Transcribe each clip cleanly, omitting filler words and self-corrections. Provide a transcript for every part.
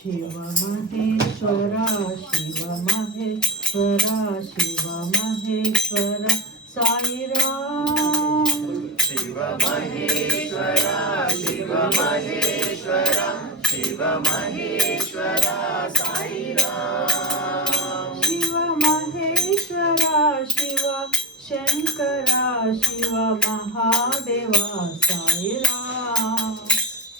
शिव महेश्वरा शिव महेश्वरा शिव महेश्वरा साई राम शिव महेश्वरा शिव महेश्वरा शिव महेश्वरा साई राम शिव महेश्वरा शिव शंकरा शिव महादेवा साई राम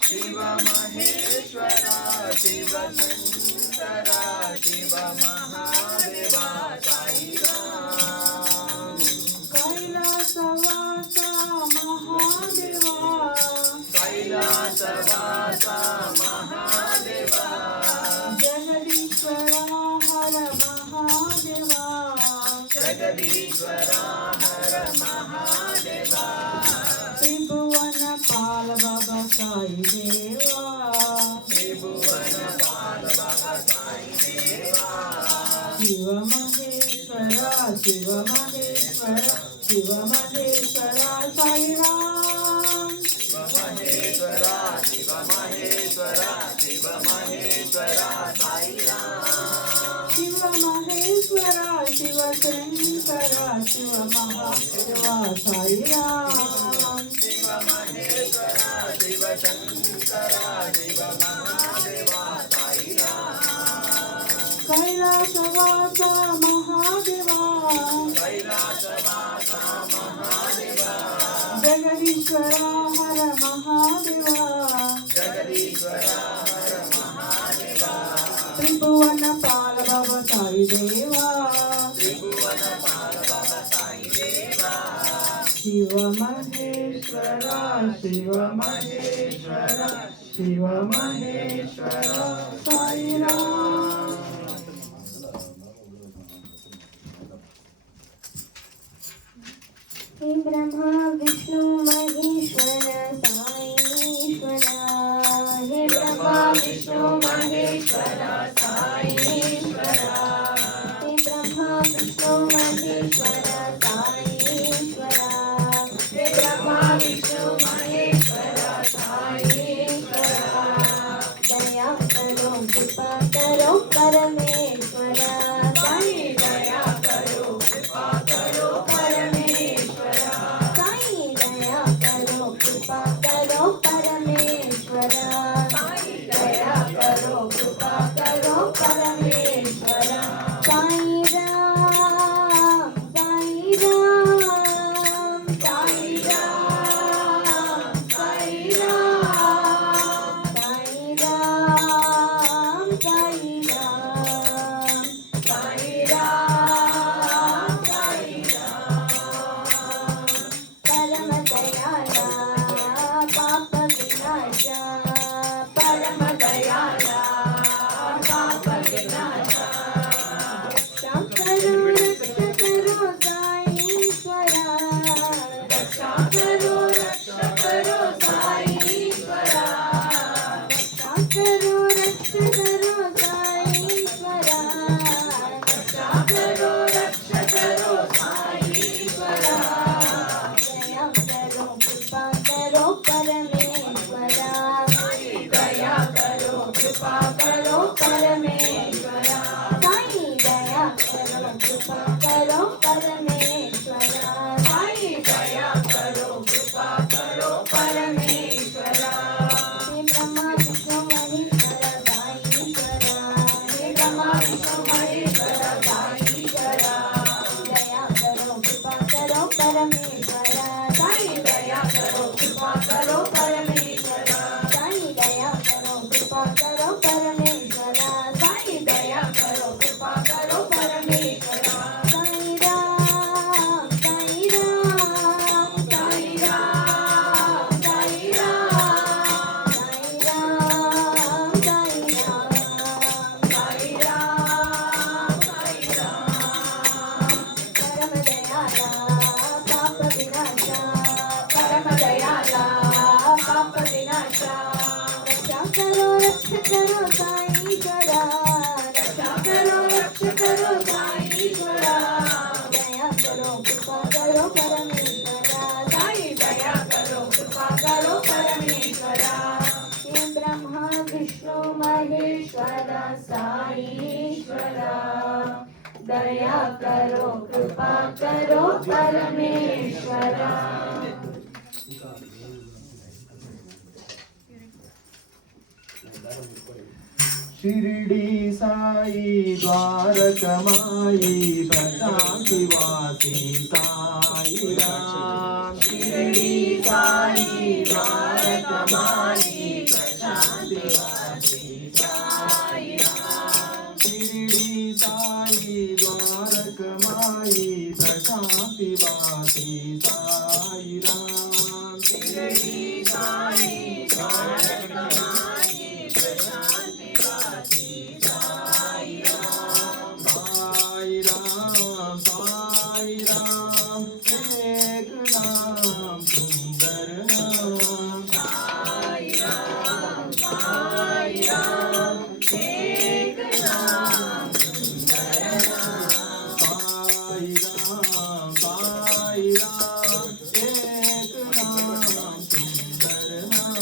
शिव महेश्वरा शिव शंकरा शिव महादेवा साई राम कैलासवासा महादेवा कैलासवासा महादेवा जगदीश्वरा हर महादेवा जगदीश्वरा हर महादेवा त्रिभुवन पाल बाबा साई देवा त्रिभुवन पाल बाबा साई देवा शिव महेश्वरा शिव महेश्वरा शिव महेश्वरा साई राम शिव महेश्वरा शंकरा शिव महादेवा साई राम शिव महेश्वरा शिव शंकरा शिव महादेवा साई राम कैलासवासा महादेवा कैलासवासा महादेवा जगदीश्वरा हर महादेवा जगदीश्वरा हर महादेवा त्रिभुवन पाल बाबा साई देवा त्रिभुवन पाल बाबा साई देवा शिव महेश्वरा शिव महेश्वरा शिव महेश्वरा साई राम हे ब्रह्मा विष्णु महेश्वर साई ईश्वरा हे ब्रह्मा विष्णु महेश्वर साई ईश्वरा हे ब्रह्मा विष्णु महेश्वर साई ईश्वरा हे ब्रह्मा विष्णु महेश्वर साई ईश्वरा दया करो कृपा करो परमेश्वरा साई दया करो कृपा करो परमेश्वरा साई दया करो कृपा करो परमेश्वरा साई दया करो कृपा करो परमेश्वरा साई राम साई राम साई राम साई राम साई राम साई राम साई राम साई राम परम दयाला पाप विनाशा परम दयाला पाप विनाशा रक्षा करो साई ईश्वरा रक्षा करो साई ईश्वरा रक्षा करो साई ईश्वरा रक्षा करो साई ईश्वरा दया करो कृपा करो परमेश्वरा दया करो कृपा करो परमेश्वरा साई दया करो कृपा करो परमेश्वरा साई दया करो कृपा करो परमेश्वरा हे ब्रह्मा विष्णु महेश्वर साई ईश्वरा हे ब्रह्मा विष्णु महेश्वर साई ईश्वरा दया करो कृपा करो परमेश्वरा साई दया करो कृपा करो परमेश्वरा साई दया करो कृपा करो परमेश्वरा साई दया करो कृपा करो परमेश्वरा साई राम साई राम साई राम साई राम साई राम साई राम साई राम साई राम परम दयाला पाप विनाशा परम दयाला पाप विनाशा रक्षा करो साई ईश्वरा रक्षा करो साई ईश्वरा दया करो कृपा करो परमेश्वरा साई दया करो कृपा करो परमेश्वरा हे ब्रह्मा विष्णु महेश्वर साई ईश्वरा दया करो कृपा करो परमेश्वरा शिरडी साई द्वारकमाई प्रशांति वासी साई राम शिरडी साई द्वारकमाई प्रशांति वासी साई राम शिरडी साई द्वारकमाई प्रशांति वासी साई राम शिरडी साई द्वारकमाई प्रशांति वासी साई राम साई राम साई राम एक नाम सुंदर नाम साई राम एक नाम सुंदर नाम साई राम एक नाम सुंदर नाम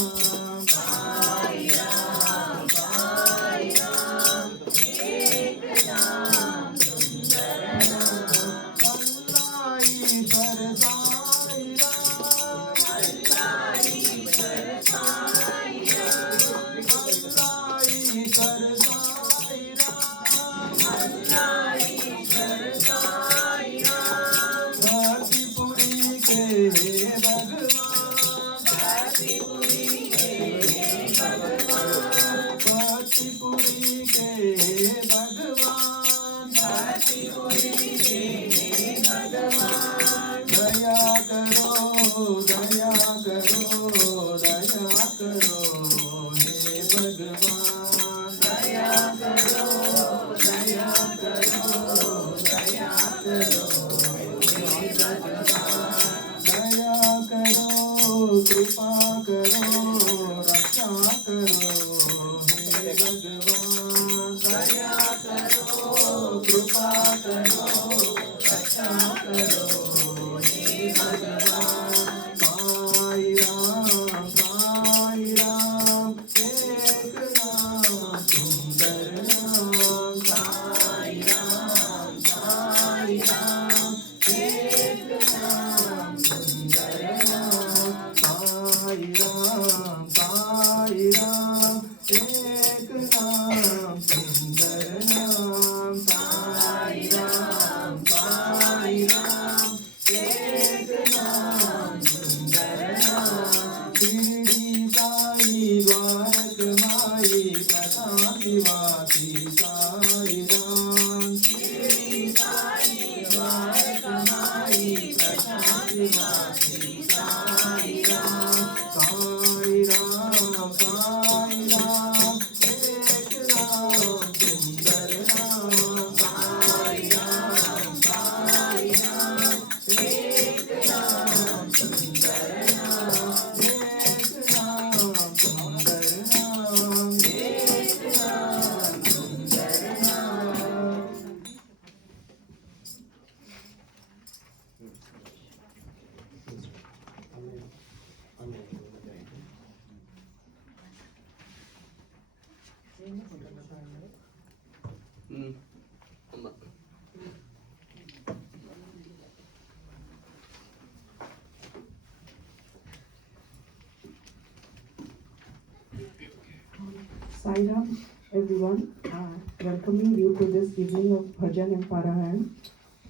दया करो हे भगवान दया करो दया करो दया करो हे भगवान दया करो कृपा करो रक्षा करो हे भगवान दया करो कृपा करो रक्षा करो हे भगवान साई राम एक नाम सुंदर नाम साई राम एक नाम सुंदर नाम साई राम एक नाम सुंदर नाम साई राम एक नाम सुंदर नाम शिरडी साई द्वारक माई प्रशांति वासी साई राम शिरडी साई द्वारक माई प्रशांति वासी साई राम साई राम एक नाम सुंदर नाम साई राम एक नाम सुंदर नाम एक नाम सुंदर नाम एक नाम सुंदर नाम Sai Ram, everyone, welcoming you to this evening of Bhajan and Parayan.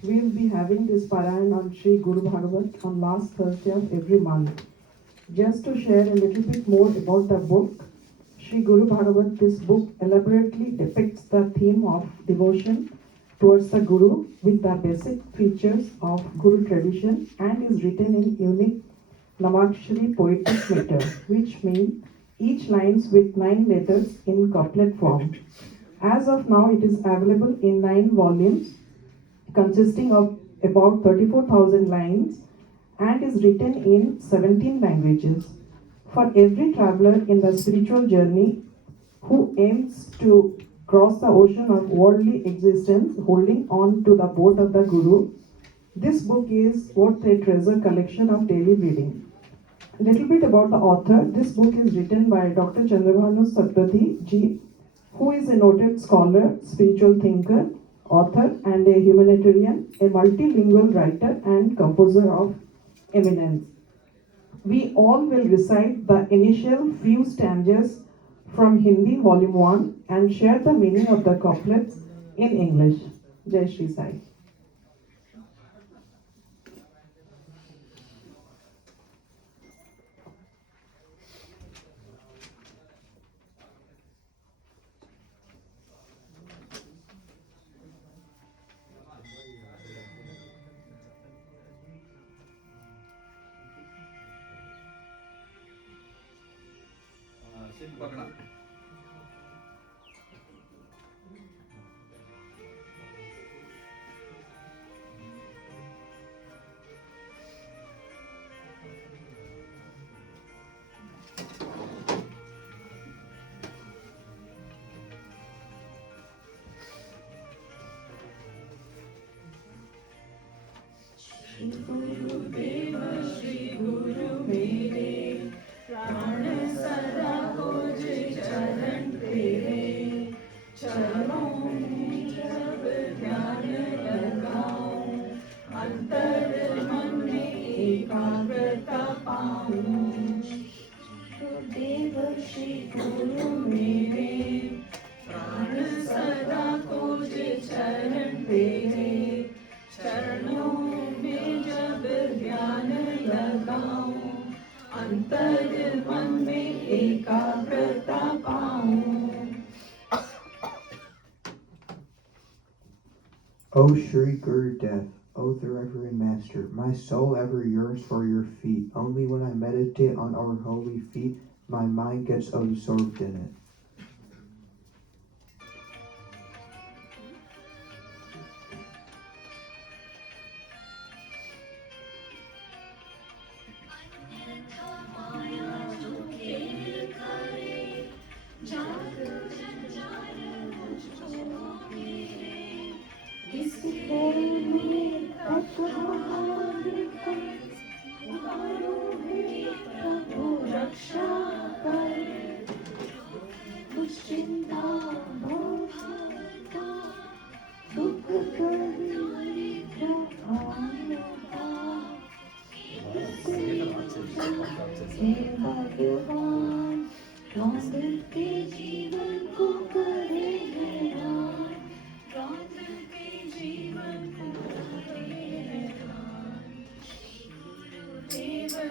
We will be having this Parayan on Sri Guru Bhagavat on last Thursday of every month. Just to share a little bit more about the book, Sri Guru Bhagavat, this book elaborately depicts the theme of devotion towards the Guru with the basic features of Guru tradition and is written in unique Namakshari poetic meter, which means each lines with 9 letters in couplet form. As of now, it is available in 9 volumes consisting of about 34,000 lines and is written in 17 languages. For every traveler in the spiritual journey who aims to cross the ocean of worldly existence holding on to the boat of the Guru, this book is worth a treasure collection of daily reading. A little bit about the author. This book is written by Dr. Chandrabhanu Satpathy Ji, who is a noted scholar, spiritual thinker, author and a humanitarian, a multilingual writer and composer of eminence. We all will recite the initial few stanzas from Hindi Volume 1 and share the meaning of the couplets in English. Jai Shri Sai. पकड़ा गुरुदेव श्री गुरु मेरे प्राण सदा खोज चरण तेरे चरणों में जब ध्यान लगाऊं अंतर मन में एकाग्रता पाऊं गुरुदेव श्री गुरु मेरे प्राण सदा खोज चरण तेरे चरणों में जब ध्यान लगाऊं अंतर मन में एकाग्रता पाऊं. O Shri Guru Death, O the Reverend Master. My soul ever yearns for your feet. Only when I meditate on our holy feet, my mind gets absorbed in it.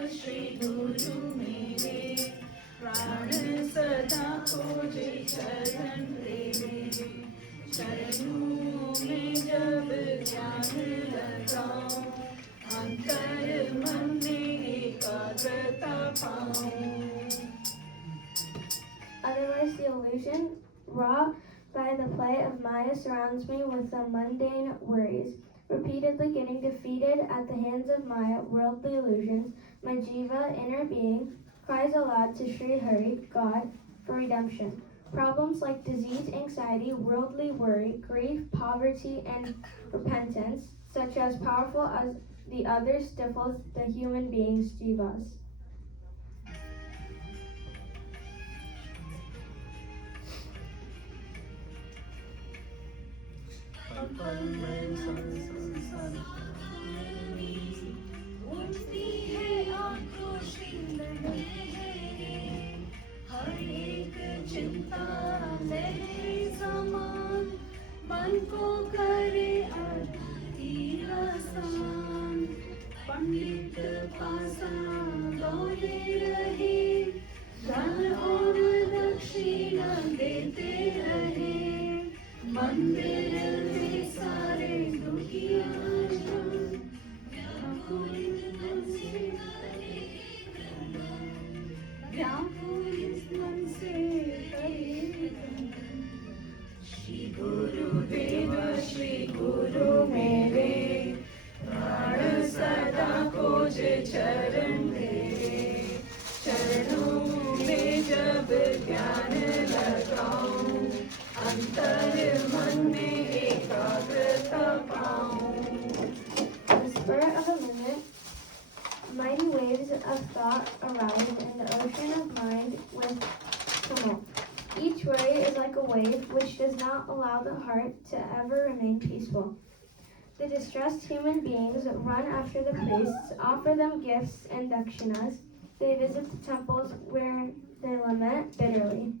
Shri गुरु मेरे प्राण सदा खोजे चरण तेरे चरणों में जब ध्यान लगाऊं अंतर मन में एकाग्रता पाऊं. Otherwise, the illusion wrought by the play of Maya surrounds me with the mundane worries. Repeatedly getting defeated at the hands of Maya, worldly illusions, my jiva, inner being, cries aloud to Sri Hari, God, for redemption. Problems like disease, anxiety, worldly worry, grief, poverty, and repentance, such as powerful as the others, stifles the human being's jivas. उठती है आक्रोश लहरें, हर एक चिंता लहरे समान, मन को करे अधीर आसान. पंडित पासा दौड़े रहे, धन और दक्षिणा देते रहे, मंदिर में सारे दुखियां जन, व्याकुलित मन से करे क्रंदन, व्याकुलित मन से करे क्रंदन. श्री गुरुदेव श्री गुरु मेरे प्राण सदा खोजे चरण तेरे चरणों में जब ध्यान लगाऊं अंतर मन में एकाग्रता पाऊं. In the spur of a minute, mighty waves of thought arise in the ocean of mind with tumult. Each worry is like a wave which does not allow the heart to ever remain peaceful. The distressed human beings run after the priests, offer them gifts and dakshinas. They visit the temples where they lament bitterly.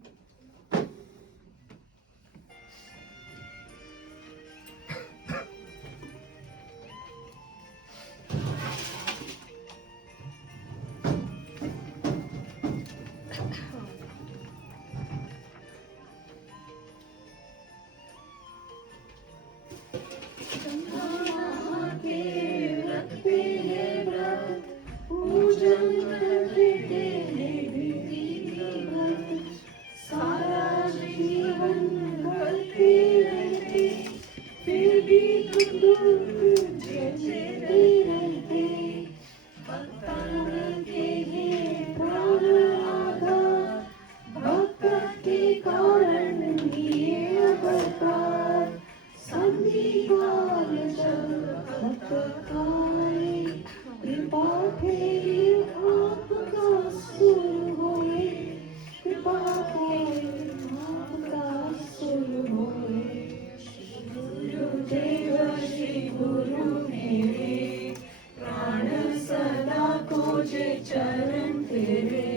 चरण तेरे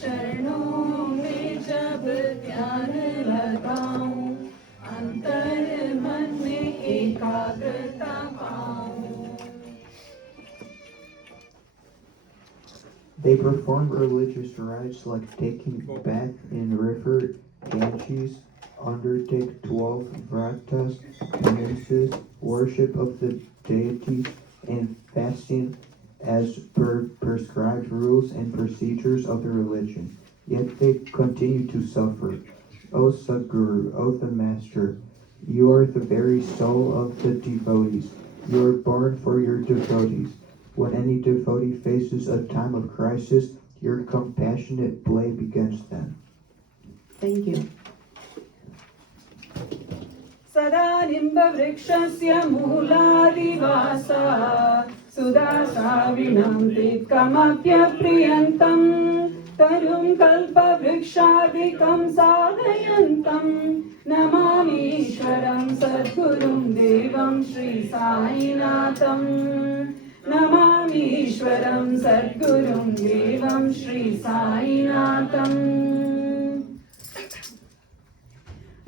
चरणों में जब ध्यान लगाऊं अंतर मन में एकाग्रता पाऊं. They perform religious rites like taking bath in river Ganges, undertake 12 vratas, penances, worship of the deity, and fasting as per prescribed rules and procedures of the religion. Yet they continue to suffer. O Sadguru, O the Master, you are the very soul of the devotees. You are born for your devotees. When any devotee faces a time of crisis, your compassionate blade begins then. Thank you. सदा निम्बवृक्षस्य मूलादिवासा सुदासाविनं कमप्यप्रियन्तं तरुं कल्पवृक्षादिकं साधयन्तं नमामीश्वरं सद्गुरुं देवं श्री साईनाथं नमामीश्वरं सद्गुरुं देवं श्री साईनाथम्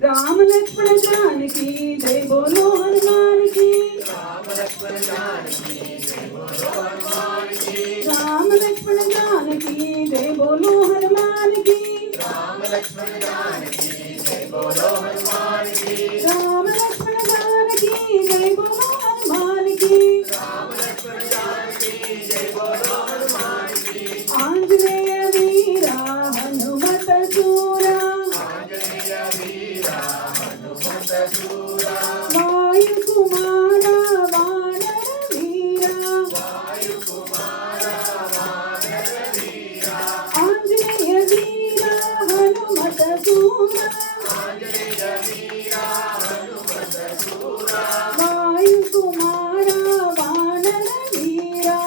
राम लक्ष्मण जानकी जय बोलो हनुमान की राम लक्ष्मण जानकी जय बोलो हनुमान की राम लक्ष्मण जानकी जय बोलो हनुमान की राम लक्ष्मण जानकी जय बोलो हनुमान की राम लक्ष्मण जानकी जय बोलो हनुमान की राम लक्ष्मण जानकी जय बोलो हनुमान की आंजनेय वीरा हनुमत सूरा वायु कुमारा वानर वीरा आंजनेय वीरा हनुमत सूरा वायु कुमारा वानर वीरा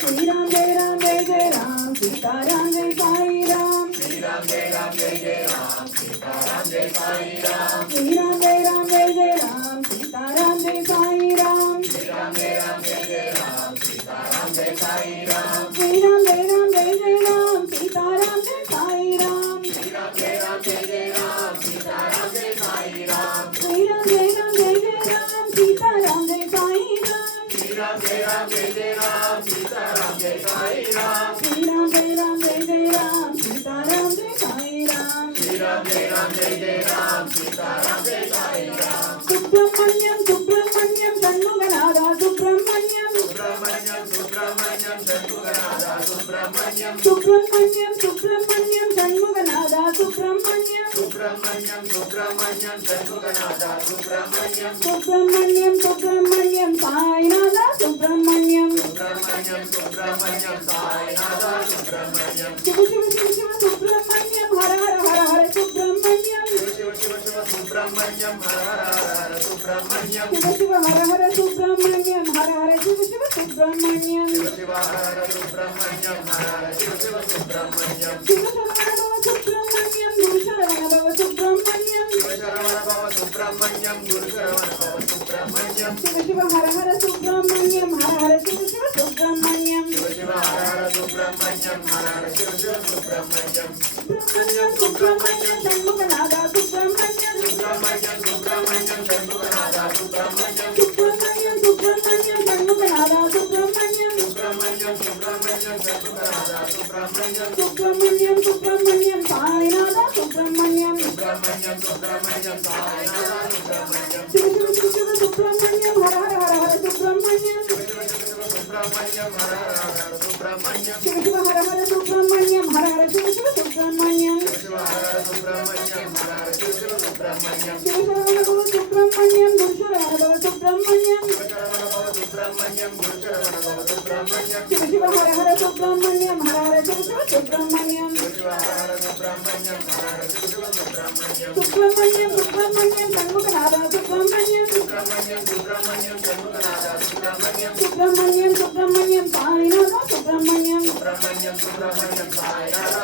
श्री राम जय राम जय जय राम सीता राम जय साई राम श्री राम जय राम जय जय राम सीता राम जय साई राम श्री राम जय राम जय जय राम सीता राम जय साई राम श्री राम जय राम जय जय राम सीता राम जय साई राम श्री राम जय राम जय जय राम सीता राम जय साई राम श्री राम जय राम जय जय राम सीता राम जय साई राम श्री राम जय राम जय जय राम सीता राम जय साई राम श्री राम जय राम जय जय राम सीता राम जय साई राम श्री राम जय राम जय जय राम सीता राम जय साई राम श्री राम जय राम जय जय राम सीता राम जय साई राम सुब्रह्मण्यम सुब्रह्मण्यम षण्मुखनादा सुब्रह्मण्यम सुब्रह्मण्यम सुब्रह्मण्यम षण्मुखनादा सुब्रह्मण्यम सुब्रह्मण्यम सुब्रह्मण्यम षण्मुखनादा सुब्रह्मण्यम सुब्रह्मण्यम सुब्रह्मण्यम षण्मुखनादा सुब्रह्मण्यम सुब्रह्मण्यम सुब्रह्मण्यम साईनादा सुब्रह्मण्यम सुब्रह्मण्यम सुब्रह्मण्यम साईनादा सुब्रह्मण्यम शिव शिव शिव शिव सुब्रह्मण्यम हर हर हर हर सुब्रह्मण्यम शिव शिव शिव शिव सुब्रह्मण्यम हर हर हर सुब्रह्मण्यम शिव शिव हर हर सुब्रह्मण्यम हर हर शिव शिव सुब्रह्मण्यम शिव शिव हर हर सुब्रह्मण्यम हर हर शिव शिव सुब्रह्मण्यम शिव शरण सुब्रह्मण्यम गुरु शरण भव सुब्रह्मण्यम शिव शरण भव सुब्रह्मण्यम गुरु शरण भव सुब्रह्मण्यम शिव शिव हर हर सुब्रह्मण्यम हर हर शिव शिव सुब्रह्मण्यम शिव शिव हर हर सुब्रह्मण्यम हर हर शिव शिव सुब्रह्मण्यम सुब्रह्मण्यम सुब्रह्मण्यम षण्मुखनादा सुब्रह्मण्यम सुब्रह्मण्यम सुब्रह्मण्यम षण्मुखनादा सुब्रह्मण्यम सुब्रह्मण्यम सुब्रह्मण्यम षण्मुखनादा सुब्रह्मण्यम सुब्रह्मण्यम सुब्रह्मण्यम षण्मुखनादा सुब्रह्मण्यम सुब्रह्मण्यम सुब्रह्मण्यम साईनादा सुब्रह्मण्यम सुब्रह्मण्यम सुब्रह्मण्यम साईनादा सुब्रह्मण्यम शिव शिव शिव शिव सुब्रह्मण्यम हर हर हर हर सुब्रह्मण्यम शिव शिव शिव शिव सुब्रह्मण्यम हर हर हर हर सुब्रह्मण्यम शिव शिव हर हर सुब्रह्मण्यम हर हर शिव शिव सुब्रह्मण्यम शिव शिव हर हर सुब्रह्मण्यम हर हर शिव शिव सुब्रह्मण्यम शिव शरण भव सुब्रह्मण्यम गुरु शरण भव सुब्रह्मण्यम शिव शरण भव सुब्रह्मण्यम गुरु शरण भव सुब्रह्मण्यम शिव शिव हर हर सुब्रह्मण्यम हर हर शिव शिव सुब्रह्मण्यम शिव शिव हर हर सुब्रह्मण्यम हर हर शिव शिव सुब्रह्मण्यम सुब्रह्मण्यम सुब्रह्मण्यम षण्मुखनादा सुब्रह्मण्यम सुब्रह्मण्यम सुब्रह्मण्यम षण्मुखनादा सुब्रह्मण्यम सुब्रह्मण्यम सुब्रह्मण्यम साईनादा सुब्रह्मण्यम सुब्रह्मण्यम सुब्रह्मण्यम साईनादा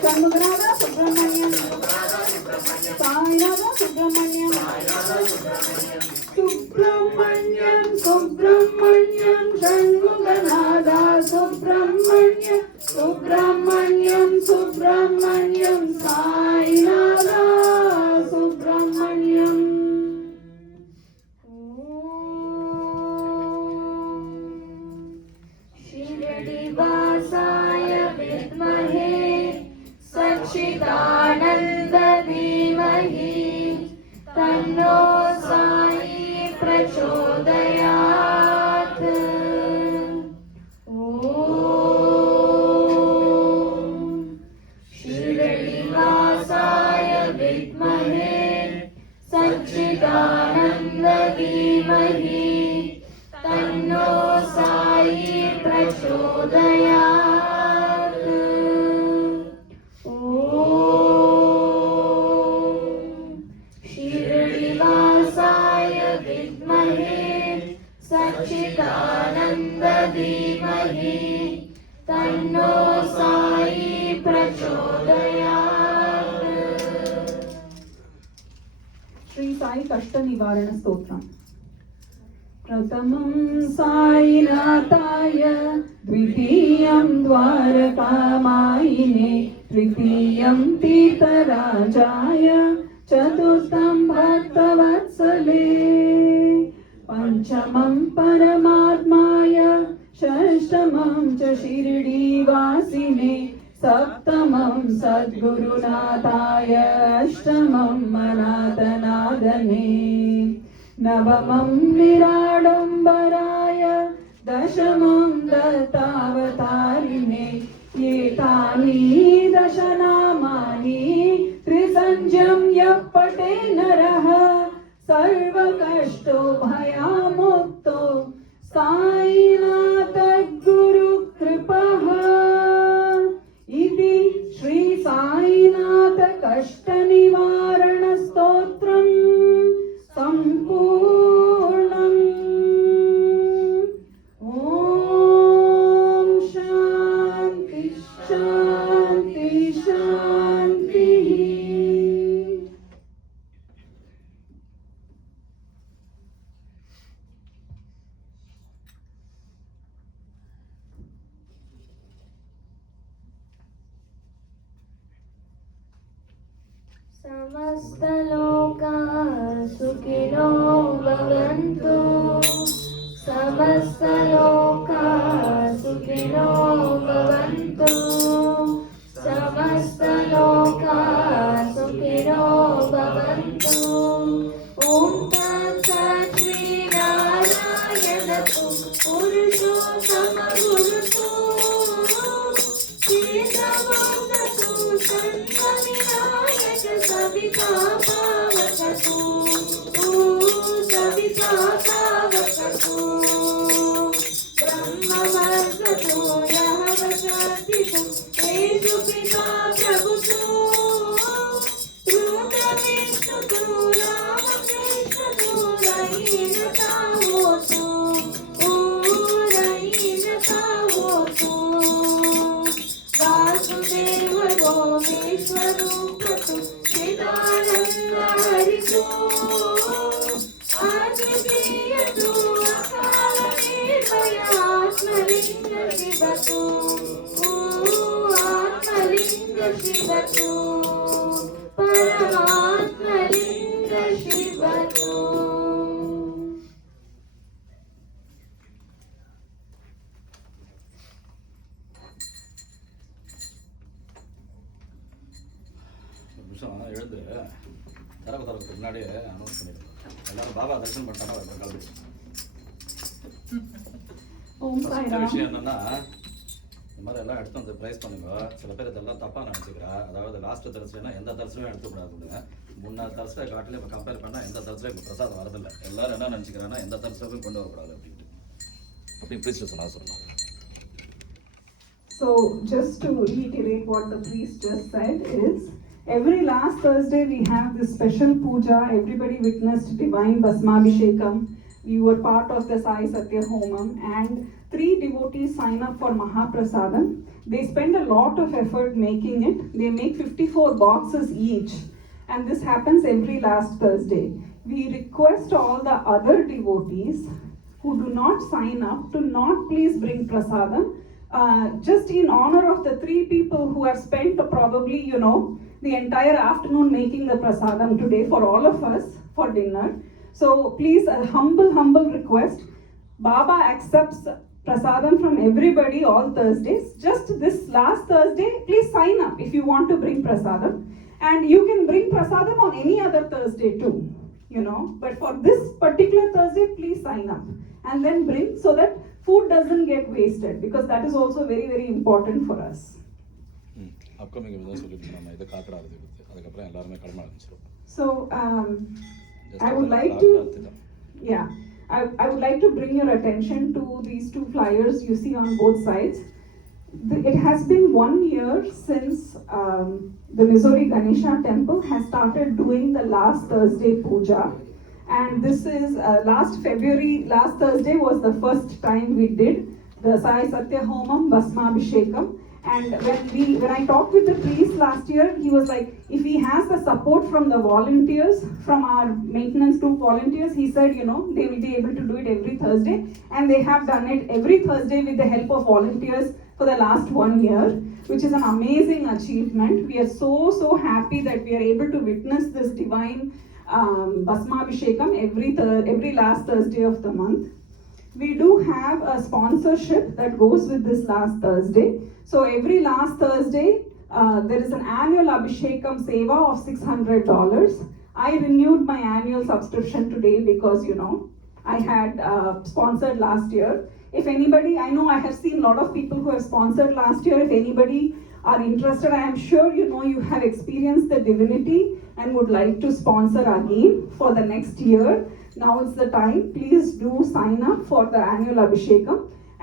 सुब्रह्मण्यम षण्मुखनादा सुब्रह्मण्यम साईनादा सुब्रह्मण्यम सुब्रह्मण्यम सुब्रह्मण्यम षण्मुखनादा सुब्रह्मण्यम सुब्रह्मण्यम सुब्रह्मण्यम साईनादा सुब्रह्मण्यम शिरडिवासाय विद्महे सच्चिदानन्द धीमहि तन्नो साई प्रचोदयात्। ॐ शिरडिवासाय विद्महे सच्चिदानन्द धीमहि तन्नो साई प्रचोदयात्। ॐ शिरडिवासाय विद्महे सच्चिदानन्द धीमहि तन्नो साई प्रचोदयात्। శ్రీ సాయి కష్ట నివారణ స్తోత్రం. ప్రథమం సాయినాథాయ, ద్వితీయం ద్వారకామాయినే, తృతీయం తీర్థరాజాయ, చతుర్థం భక్తవత్సలే, పంచమం పరమాత్మాయ, షష్టమం చ షిరిడీవాసినే, सप्तमं सद्गुरुनाथाय, अष्टमं अनाथनादने, नवमं निराडम्बराय, दशमं दत्तावतारिणे, एतानि दशनामानि त्रिसन्ध्यं यः पठे नरः सर्वकष्टो भयमुक्तो साईनाथ गुरुकृपः। इति श्री साईनाथ कष्ट निवारण स्तोत्रं सम्पूर्णम्। ॐ शान्ति शान्ति शान्तिः। समस्तलोकाः सुखिनो भवन्तु, समस्तलोकाः सुखिनो भवन्तु, समस्तलोकाः सुखिनो भवन्तु। ॐ तत्सत् श्रीनारायणतु पुरुषोत्तमगुरुतु श्रीधवोदतु सन्मविनायक सविता पावकतु सविता पावकतु ब्रह्मवर्गतो यः वशतितु येषु पिता प्रभुतु रुद्रविष्णुतु रामकृष्णतु रयिनतावोतु रयिनतावोतु वासुदेवो विश्वरूपतु चिदानन्द हरितु आदितीयतु अकाल निर्भय आत्मलिङ्ग शिवतु आत्मलिङ्ग शिवतु परमात्मलिङ्ग शिवतु। நிமிஷம் எழுந்து தரத்துக்கு முன்னாடியே அனௌன்ஸ் பண்ணிடுங்க. எல்லாரும் பாபா தரிசனம் பண்ணிட்டாங்க கிளம்பி. ஓம் சாய்ராம். விஷயம் என்னன்னா, இந்த மாதிரி எல்லாம் எடுத்து வந்து ப்ரைஸ் பண்ணுங்க. சில பேர் இதெல்லாம் தப்பாக நினச்சிக்கிறா. அதாவது லாஸ்ட் தரிசனா எந்த தரிசனமும் எடுத்துக்கூடாதுங்க. முன்னாள் தரிசனை காட்டிலும் இப்போ கம்பேர் பண்ணால் எந்த தரிசனம் இப்போ பிரசாதம் வரதில்லை. எல்லாரும் என்ன நினச்சிக்கிறாங்கன்னா எந்த தரிசனமும் கொண்டு வரக்கூடாது அப்படின்ட்டு. அப்படி ப்ரீஸ்ட் சொன்னா சொல்லலாம். So just to reiterate what the priest just said is, every last Thursday we have this special puja. Everybody witnessed divine Basmabhishekam. We were part of the Sai Satya Homam, and 3 devotees sign up for Mahaprasadam. They spend a lot of effort making it. They make 54 boxes each, and this happens every last Thursday. We request all the other devotees who do not sign up to not please bring prasadam. Just in honor of the 3 people who have spent probably, the entire afternoon making the prasadam today for all of us for dinner. So please, a humble request. Baba accepts prasadam from everybody all Thursdays. Just this last Thursday, please sign up if you want to bring prasadam. And you can bring prasadam on any other Thursday too, you know. But for this particular Thursday, please sign up and then bring so that food doesn't get wasted, because that is also very, very important for us. Upcoming எதுவும் சொல்லிட்டு நம்ம இதை காக்கடா இருக்குது அதுக்கப்புறம் எல்லாருமே கடமை ஆரம்பிச்சிடும். So I would like to, yeah, I would like to bring your attention to these two flyers you see on both sides. It has been 1 year since the Missouri Ganesha temple has started doing the last Thursday puja, and this is last Thursday was the first time we did the Sai Satya Homam Bhasmabhishekam. And when I talked with the priest last year, he was like, if he has the support from the volunteers, from our maintenance group volunteers, he said, you know, they will be able to do it every Thursday. And they have done it every Thursday with the help of volunteers for the last 1 year, which is an amazing achievement. We are so happy that we are able to witness this divine Bhasmabhishekam every last Thursday of the month. We do have a sponsorship that goes with this last Thursday. So every last Thursday, there is an annual Abhishekam Seva of $600. I renewed my annual subscription today because, you know, I had sponsored last year. If anybody, I know I have seen a lot of people who have sponsored last year. If anybody are interested, I am sure you know you have experienced the divinity and would like to sponsor again for the next year. Now is the time. Please do sign up for the annual Abhishekam.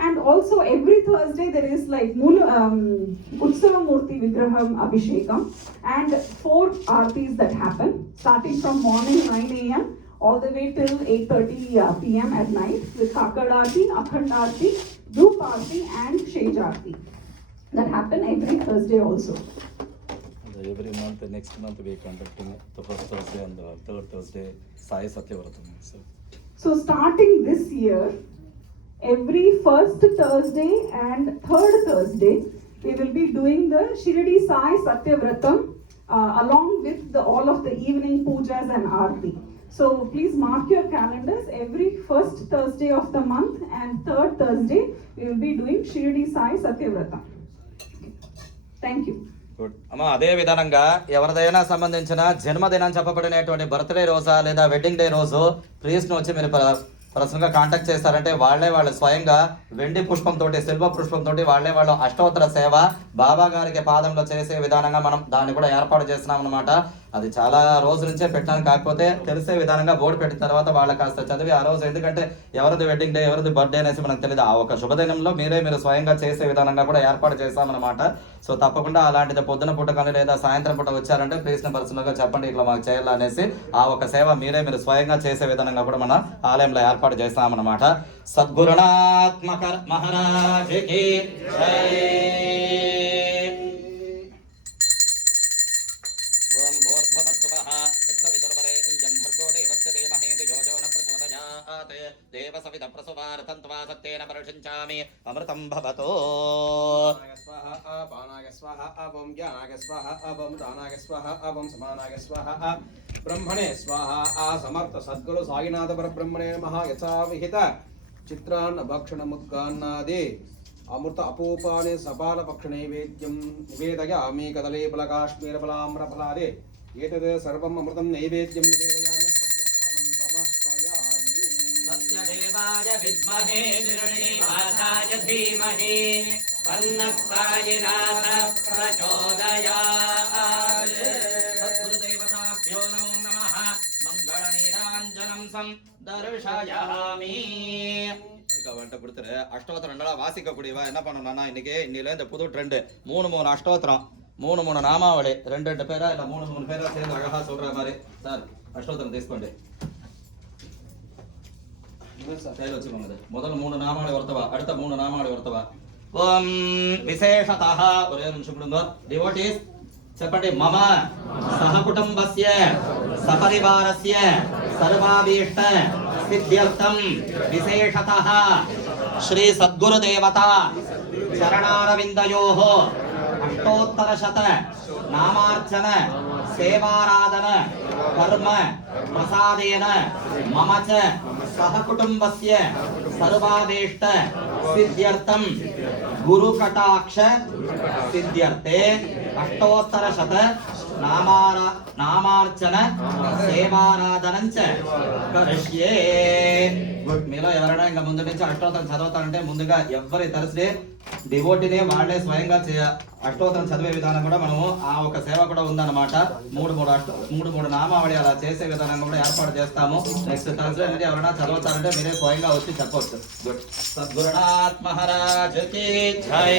And also every Thursday there is like Utsava Murti Vigraham Abhishekam and 4 aartis that happen starting from morning 9 a.m. all the way till 8:30 p.m. at night with Kakad Aarti, Akhand Aarti, Dhoop Aarti and Shej Aarti that happen every Thursday also. Every month, next month we are conducting the first Thursday and the third Thursday Sai Satya Vratam. So starting this year, every first Thursday and third Thursday, we will be doing the Shirdi Sai Satya Vratam along with all of the evening pujas and aarti. So please mark your calendars. Every first Thursday of the month and third Thursday, we will be doing Shirdi Sai Satya Vratam. Thank you. Good అమ్మ అదే విధానంగా ఎవరిదైనా సంబంధించిన జన్మదినం చెప్పబడినటువంటి birthday రోజా లేదా wedding day రోజు ప్రీస్ను వచ్చి మీరు పర్సనల్గా కాంటాక్ట్ చేస్తారంటే వాళ్ళే స్వయంగా వెండి పుష్పంతో సిల్వ పుష్పంతో వాళ్ళే అష్టోత్తర సేవ బాబా గారికి పాదంలో చేసే విధానంగా మనం దాన్ని కూడా ఏర్పాటు చేస్తున్నాం అనమాట. అది చాలా రోజు నుంచే పెట్టాను, కాకపోతే తెలిసే విధానంగా బోర్డు పెట్టిన తర్వాత వాళ్ళ కాస్త చదివి ఆ రోజు, ఎందుకంటే ఎవరిది వెడ్డింగ్ డే ఎవరిది బర్త్డే అనేసి మనకు తెలియదు, ఆ ఒక శుభదినంలో మీరు స్వయంగా చేసే విధానంగా కూడా ఏర్పాటు చేస్తామన్నమాట. సో తప్పకుండా అలాంటిది పొద్దున పూట కానీ లేదా సాయంత్రం పూట వచ్చారంటే ప్లీజ్ పర్సనల్గా చెప్పండి ఇట్లా మాకు చేయాలనేసి ఆ ఒక సేవ మీరు స్వయంగా చేసే విధానంగా కూడా మన ఆలయంలో ఏర్పాటు చేస్తామన్నమాట. సద్గురునాత్మక మహారాజుకి జై. ఓం భూర్భువస్సువః తత్సవితుర్వరేణ్యం భర్గో దేవస్య ధీమహి ధియో యో న ప్రచోదయాత్ దేవసవిద ప్రసవార్థంత్వా సత్యేన పరిషించామి అమృతం భవతో. स्वाहा पानाय स्वाहा अवं ज्ञानाय स्वाहा अवं दानाय स्वाहा अवं समानाय स्वाहा ब्रह्मणे स्वाहा समर्थ सद्गुरु साईनाथ परब्रह्मणे नमः. यथा विहित चित्रान्न भक्षणमुद्गान्नादि अमृत अपूपानि सपाल पक्ष नैवेद्यं निवेदयामि कदले बलकाश्मीरफलाम्रफलादि एतद् सर्वम् अमृतं नैवेद्यं निवेदयामि. सत्यदेवाय विद्महे निर्णीवासाय धीमहि तन्नः सायिनाथ प्रचोदयात्. सद्गुरुदेवताभ्यो नमो नमः. मङ्गलनीराञ्जनं सन्दर्शयामि. வந்துட்டு கொடுத்துரு. அஷ்டோத்திரம் ரெண்டா வாசிக்க கூடியவா என்ன பண்ணணும்னா இன்னைக்கு இன்னில இந்த புது ட்ரெண்டு 3 அஷ்டோத்திரம் 3 நாமாவளி 2 பேரா இல்ல 3 பேரா சேர்ந்து அழகா சொல்ற மாதிரி சார் அஷ்டோத்திரம் తీసుకోండి. கையில் வச்சுக்கோங்க. முதல் 3 நாமாவளி ஒருத்தவா, அடுத்த 3 நாமாவளி ஒருத்தவா. ఓం విశేషతః ఒరే నిమిషం ఉండు. డివోటీస్ చెప్పండి. మమ సహకుటుంబస్య సపరివారస్య సర్వాభీష్ట సిద్ధ్యర్థం విశేషతః శ్రీ సద్గురుదేవత చరణారవిందయోః అష్టోత్తరశత నామార్చన సేవారాధన కర్మ ప్రసాదేన మమ చ సహకుటుంబస్య सर्वाभीष्ट सिद्ध्यर्थम गुरु कटाक्ष सिद्ध्यर्थे अष्टोत्तर शत నామార్చన సేవారాధనంచ కరిష్యే. మీలో ఎవరైనా ఇంకా ముందు నుంచి అష్టోత్తరం చదవుతారంటే ముందుగా ఎవరి తరచుడే డివోటీనే వాళ్ళే స్వయంగా అష్టోత్తరం చదివే విధానం కూడా మనము ఆ ఒక సేవ కూడా ఉందన్నమాట. మూడు నామావళి అలా చేసే విధానం కూడా ఏర్పాటు చేస్తాము. నెక్స్ట్ తరచుడే నుంచి ఎవరైనా చదవుతారంటే మీరే స్వయంగా వచ్చి చెప్పవచ్చు. గుడ్. సద్గురునాథ్ మహారాజ్ కి జై.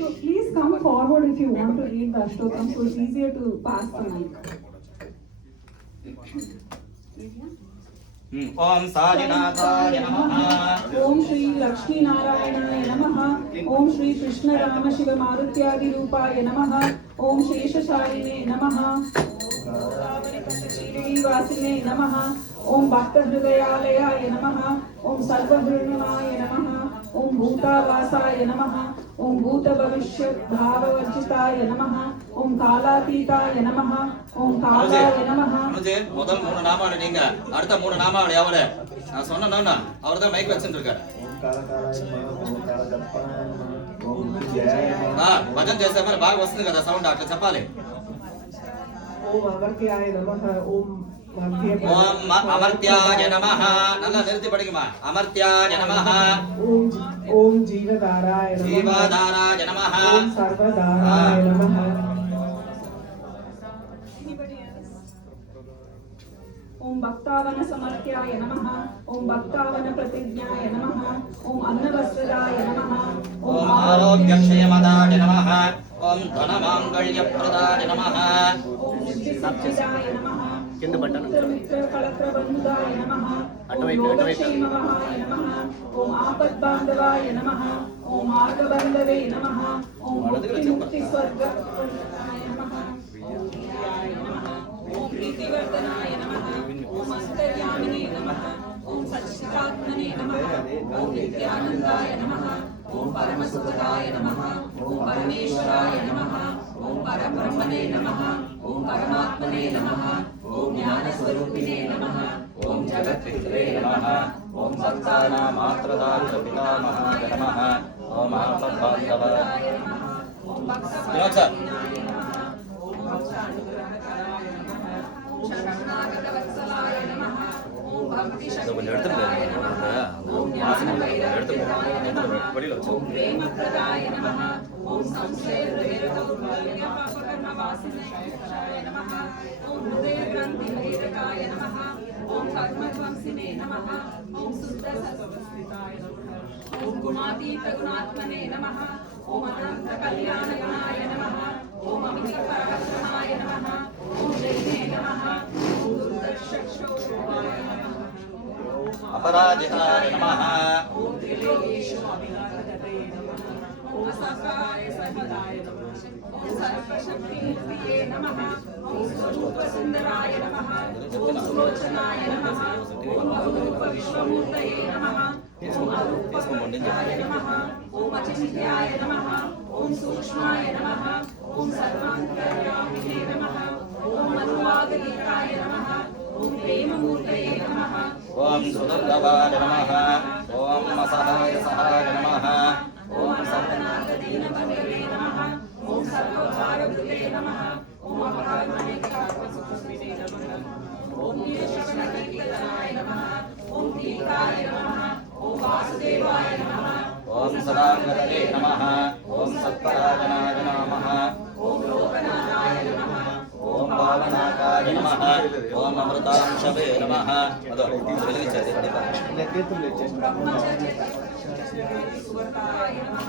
So please come forward if you want to read the Ashtottam, so it's easier to pass the mic. ఓం సాయినాథాయ నమః. ఓం శ్రీ లక్ష్మీ నారాయణాయ నమః. ఓం శ్రీ కృష్ణ రామ శివ మారుత్యాది రూపాయ నమః. ఓం శేషశాయినే నమః. శ్రీవాసినే నమః. ఓం భక్త హృదయాలయాయ నమః. ఓం సర్వహృణాయ నమః. ఓం భూతావాసాయ నమః. ఓం భూత భవిష్యత్ భావవర్జితాయ నమః. ఓం కాలాతీతాయ నమః. ఓం కాలాయ నమః. முதல் 3 நாமாவளி நீங்க, அடுத்த 3 நாமாவளி அவரு. நான் சொன்னேன்னா அவர் தான் மைக் வச்சுட்டு இருக்காரு. భజన చేసే మరి బాగా వస్తుంది కదా సౌండ్, అట్లా చెప్పాలి. ఓం అమర్త్యాయ నమః. ఓం అమర్త్యాయ నమః. நல்லா நிறுத்தி படிக்குமா. అమర్త్యాయ నమః. ఓం జీవధారాయ నమః. జీవధారాయ నమః. ఓం సర్వధారాయ నమః. ఓం భక్తావన సమర్త్యాయ నమః. ఓం భక్తావన ప్రతిజ్ఞాయ నమః. ఓం అన్నవస్త్రదాయ నమః. ఓం ఆరోగ్యక్షేమదాయ నమః. ఓం ధనమాంగళ్యప్రదాయ నమః. ఓం సిద్ధిదాయ నమః. కింద బటన్ మిత్ర కళత్ర బంధుదాయ నమః. ఓం యోగక్షేమవహాయ నమః. ఓం ఆపద్బాంధవాయ నమః. ఓం మార్గబంధవే నమః. ఓం ముక్తి స్వర్గాయ నమః. ఓం ప్రియాయ నమః. ఓం ప్రీతివర్ధనాయ నమః. ఓం అంతర్యామినే నమః. ఓం సచ్చిదాత్మనే నమః. ఓం నిత్యానందాయ నమః. ఓం పరమసుఖదాయ నమః. ఓం పరమేశ్వరాయ నమః. ఓం పరబ్రహ్మణే నమః. ఓం పరమాత్మనే నమః. ఓం జ్ఞానస్వరూపిణే నమః. ఓం జగత్పిత్రే నమః. ఓం సత్తానామాత్రదాయ పితామహాయ నమః. ఓం ఆపద్బాంధవాయ నమః. ఓం వినోద్ సార్. ఓం భక్తానుగ్రహకారాయ నమః. ఓం శరణాగతవత్సలాయ నమః. ఓం భక్తి கொஞ்சம் எடுத்துட்டு ఓం జ్ఞానవైరాగ్యదాయ నమః. வெளியில வச்சு ఓం ప్రేమప్రదాయ నమః. ఓం సంశయహృదయదౌర్బల్యపాపకర్మవాసినాయ నమః. ఓం హృదయగ్రంథిభేదకాయ నమః. ఓం కర్మధ్వంసినే నమః. ఓం శుద్ధ సత్వస్థితాయ నమః. ఓం గుణాతీత గుణాత్మనే నమః. ఓం అనంత కళ్యాణగుణాయ నమః. ఓం అమిత పరాక్రమాయ నమః. ఓం జైనే నమః. ఓం దుర్దర్శక్షోభాయ నమః. అపరాజితాయ నమః. ఓం త్రిలోకేశు అభిలాషగతే నమః. ఓం సకాయ సహదాయ నమః. ఓం సర్వశక్తిమూర్తయే నమః. ఓం స్వరూప సుందరాయ నమః. ఓం సులోచనాయ నమః. ఓం బహురూప విశ్వమూర్తయే నమః. ఓం అరూపకృష్ణాయ నమః. ఓం అచింత్యాయ నమః. ఓం సూక్ష్మాయ నమః. ఓం సర్వాంతర్యామినే నమః. ఓం అనువాగలీకాయ నమః. ఓం ప్రేమమూర్తయే నమః. ఓం సుదుర్గవాయ నమః. ఓం అసహాయ సహాయ నమః. ఓం సర్వనాథదీనబంధవే నమః. ఓం సర్వోద్ధారకృతే నమః. ఓం అపరాధమనేకాత్మసుఖస్మితే నమః. ఓం నీలశ్రవణకీర్తనాయ నమః. ఓం తీర్థాయ నమః. ఓం వాసుదేవాయ నమః. ఓం సదాంగతయే నమః. ఓం సత్పరాజనాయ నమః. ఓం లోకనాథాయ నమః. ఓం పావనాకాయ నమః. ఓం అమృతాంశవే నమః. అదో వెలిగించేది. సువర్తాయ నమః.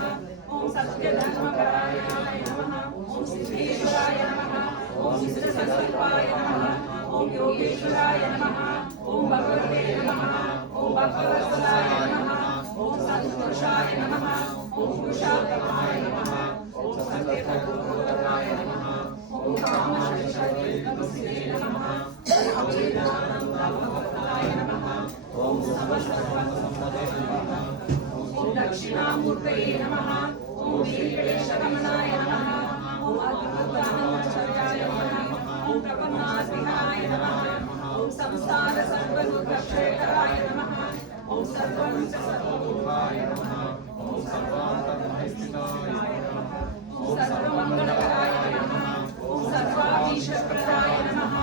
ఓం సత్యధర్మపరాయణాయ నమః. ఓం సిద్ధేశ్వరాయ నమః. ఓం సిద్ధసంకల్పాయ నమః. ఓం యోగేశ్వరాయ నమః. ఓం భగవతే నమః. ఓం భక్తవత్సలాయ నమః. ఓం సత్పురుషాయ నమః. ఓం పురుషోత్తమాయ నమః. ఓం సత్యధర్మోదరాయ నమః. ఓం కామశక్తినే నమః. ఓం అభిజ్ఞానానందభక్తాయ నమః. ఓం సర్వశక్తిమంతుడే నమః. ఓం దక్షిణామూర్తయే నమః. ఓం వీరేశరమణాయ నమః. ఓం అద్భుతానందచర్యాయ నమః. ఓం ప్రపన్నాస్మిహాయ నమః. ఓం సంసార సర్వదుఃఖక్షేకరాయ నమః. ఓం సర్వమంగళాయ నమః ఓం సర్వాంతర్మహిస్థితాయ నమః ఓం సర్వమంగళాయ నమః ఓం సర్వాధీశప్రదాయ నమః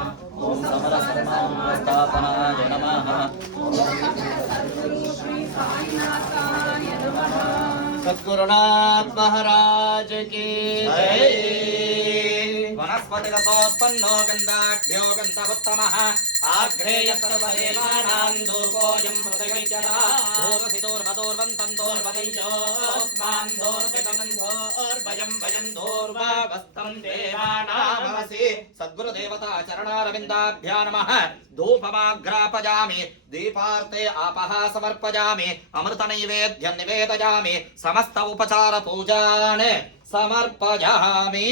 ఓం సమరసర్వాంగస్థాపనాయ నమః सद्गुरुनाथ महाराज की जय। वनस्पतिरसोत्पन्नो गन्धाढ्यो गन्धवुत्तमः आग्नेय सर्वदेवानां धूपोऽयं पृथिवीत्यता धूर्वसिदूर्वदूर्वन्तं धूर्वदिञ्जोऽस्मान् धूर्वितमन्धोर्भयं भयं धूर्वावस्तं देवानामवसि सद्गुरुदेवता चरणारविन्दाभ्या नमः धूपमाग्रापयामि दीपार्थे आपः समर्पयामि अमृतनैवेद्यं निवेदयामि समस्त उपचार पूजान् समर्पयामि।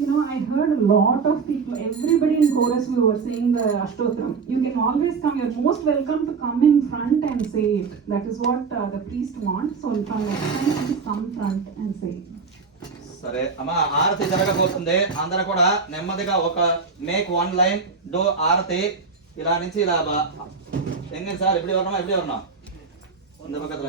You know, I heard a lot of people, everybody in chorus, we were saying the Ashtotram. You can always come, you're most welcome to come in front and say it. That is what the priest wants. So, from next time, please come front and say it. సరే అమ్మ ఆరతి జరగబోతుంది అందరూ కూడా నెమ్మదిగా ఒక make one line do ఆరతి ఇలా నుంచి ఇలా ఎంగ సార్ ఇప్పుడు ఎవరన్నా ఇంత పక్కన